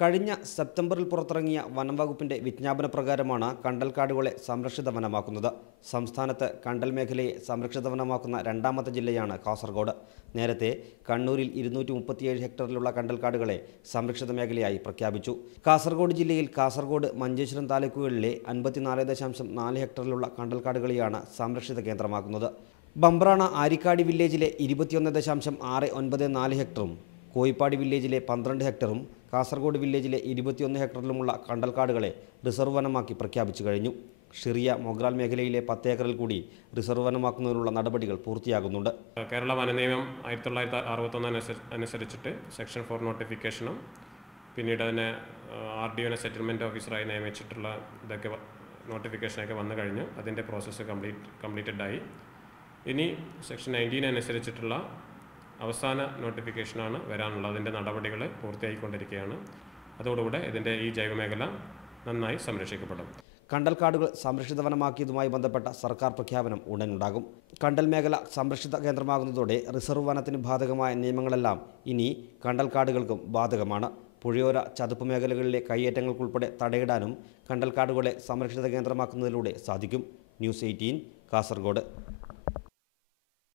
കഴിഞ്ഞ സെപ്റ്റംബറിൽ പുറത്തിറങ്ങിയ വനം വകുപ്പിന്റെ വിജ്ഞാപന പ്രകാരമാണ് കണ്ടൽക്കാടുകളെ സംരക്ഷിത വനമാക്കുന്നത്. സംസ്ഥാനത്ത് കണ്ടൽ മേഖലയെ സംരക്ഷിത വനമാക്കുന്ന രണ്ടാമത്തെ ജില്ലയാണ് കാസർഗോഡ്. നേരത്തെ കണ്ണൂരിൽ 237 ഹെക്ടറിലുള്ള കണ്ടൽക്കാടുകളെ സംരക്ഷിത മേഖലയായി പ്രഖ്യാപിച്ചു. കാസർഗോഡ് ജില്ലയിൽ കാസർഗോഡ്, മഞ്ചേശ്വരം താലൂക്കുകളിലെ 54.4 ഹെക്ടറിലുള്ള കണ്ടൽക്കാടുകളെയാണ് സംരക്ഷിത കേന്ദ്രമാക്കുന്നത്. ബംബ്രാണ ആരിക്കാടി വില്ലേജിലെ 21.694 ഹെക്ടറും കോയിപ്പാടി വില്ലേജിലെ 12 ഹെക്ടറും കാസർഗോഡ് വില്ലേജിലെ 21 ഹെക്ടറിലുമുള്ള കണ്ടൽക്കാടുകളെ റിസർവ് വനമാക്കി പ്രഖ്യാപിച്ചു കഴിഞ്ഞു. ഷിറിയ മൊഗ്രാൽ മേഖലയിലെ 10 ഏക്കറിൽ കൂടി റിസർവ് വനമാക്കുന്നതിനുള്ള നടപടികൾ പൂർത്തിയാകുന്നുണ്ട്. കേരള വനനിയമം 1961 അനുസരിച്ചിട്ട് സെക്ഷൻ 4 നോട്ടിഫിക്കേഷനും പിന്നീട് അതിനെ RDO സെറ്റിൽമെൻറ്റ് ഓഫീസറായി നിയമിച്ചിട്ടുള്ള ഇതൊക്കെ നോട്ടിഫിക്കേഷനൊക്കെ വന്നു കഴിഞ്ഞു. അതിൻ്റെ പ്രോസസ്സ് കംപ്ലീറ്റഡായി. ഇനി സെക്ഷൻ 19 അനുസരിച്ചിട്ടുള്ള അവസാന നോട്ടിഫിക്കേഷനാണ് വരാനുള്ളത്. അതിൻ്റെ നടപടികൾ പൂർത്തിയായിക്കൊണ്ടിരിക്കുകയാണ്. അതോടുകൂടെ ഇതിൻ്റെ ഈ ജൈവമേഖല നന്നായി സംരക്ഷിക്കപ്പെടും. കണ്ടൽക്കാടുകൾ സംരക്ഷിത വനമാക്കിയതുമായി ബന്ധപ്പെട്ട സർക്കാർ പ്രഖ്യാപനം ഉടനുണ്ടാകും. കണ്ടൽ മേഖല സംരക്ഷിത കേന്ദ്രമാകുന്നതോടെ റിസർവ് വനത്തിന് ബാധകമായ നിയമങ്ങളെല്ലാം ഇനി കണ്ടൽക്കാടുകൾക്കും ബാധകമാണ്. പുഴയോര ചതുപ്പ് മേഖലകളിലെ കയ്യേറ്റങ്ങൾക്കുൾപ്പെടെ തടയിടാനും കണ്ടൽക്കാടുകളെ സംരക്ഷിത കേന്ദ്രമാക്കുന്നതിലൂടെ സാധിക്കും. ന്യൂസ് 18 കാസർഗോഡ്.